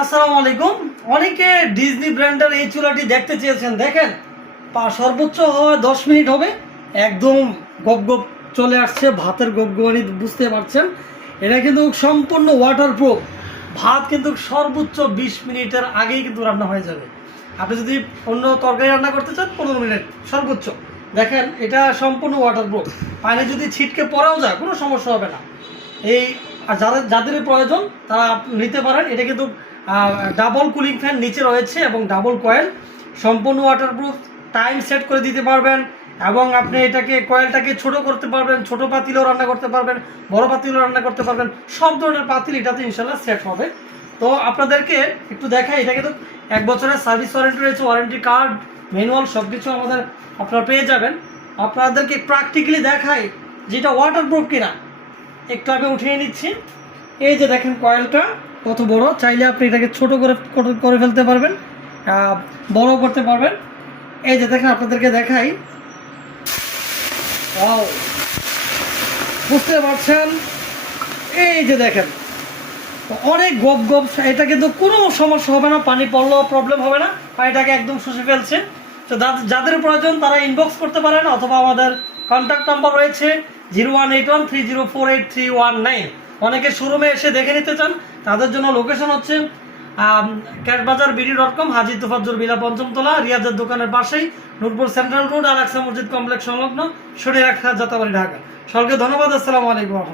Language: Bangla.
আসসালামু আলাইকুম। অনেকে ডিজনি ব্র্যান্ডের এই চুলাটি দেখতে চেয়েছেন। দেখেন, সর্বোচ্চ হয় 10 মিনিট হবে, একদম গপ গপ চলে আসছে, ভাতের গপগপানি বুঝতে পারছেন। এটা কিন্তু সম্পূর্ণ ওয়াটারপ্রুফ। ভাত কিন্তু সর্বোচ্চ 20 মিনিটের আগেই কিন্তু রান্না হয়ে যাবে। আপনি যদি অন্য তরকারি রান্না করতে চান 15 মিনিট সর্বোচ্চ। দেখেন, এটা সম্পূর্ণ ওয়াটারপ্রুফ। পানি যদি ছিটকে পড়াও যায় কোনো সমস্যা হবে না। এই আর যাদের প্রয়োজন তারা নিতে পারেন। এটা কিন্তু ডাবল কুলিং ফ্যান নিচে রয়েছে এবং ডাবল কয়েল, সম্পূর্ণ ওয়াটারপ্রুফ। টাইম সেট করে দিতে পারবেন এবং আপনি এটাকে কয়েলটাকে ছোট করতে পারবেন, ছোট পাতিলেও রান্না করতে পারবেন, বড় পাতিলেও রান্না করতে পারবেন। সব ধরনের পাতিল এটাতে ইনশাল্লাহ সেট হবে। তো আপনাদেরকে একটু দেখাই, এটা কিন্তু 1 বছরের সার্ভিস ওয়ারেন্টি রয়েছে, ওয়ারেন্টি কার্ড, ম্যানুয়াল সব কিছু আমাদের আপনারা পেয়ে যাবেন। আপনাদেরকে প্র্যাকটিক্যালি দেখাই যেটা ওয়াটারপ্রুফ কিনা। একটু আমি উঠিয়ে নিচ্ছি। এই যে দেখেন কয়েলটা কত বড়, চাইলে আপনি এটাকে ছোট করে ফেলতে পারবেন, বড় করতে পারবেন। এই যে দেখেন, আপনাদেরকে দেখাই। বুঝতে পারছেন? এই যে দেখেন, অনেক গপ গপ। এটা কিন্তু কোনো সমস্যা হবে না, পানি পড়লেও প্রবলেম হবে না, পানিটাকে একদম শুষে ফেলছে। তো যাদের প্রয়োজন তারা ইনবক্স করতে পারেন, অথবা আমাদের কন্ট্যাক্ট নাম্বার রয়েছে 018130483119। অনেকে শোরুমে এসে দেখে নিতে চান, তাদের জন্য লোকেশন হচ্ছে ক্যাশবাজার BD.com, হাজি তোফাজ্জল বিলা, 5ম তলা, রিয়াজের দোকানের পাশেই, নূরপুর সেন্ট্রাল রোড, আল আকসা মসজিদ কমপ্লেক্স সংলগ্ন, শরীর রাখা, যাত্রাবাড়ি, ঢাকা। সকলকে ধন্যবাদ। আসসালামু আলাইকুম।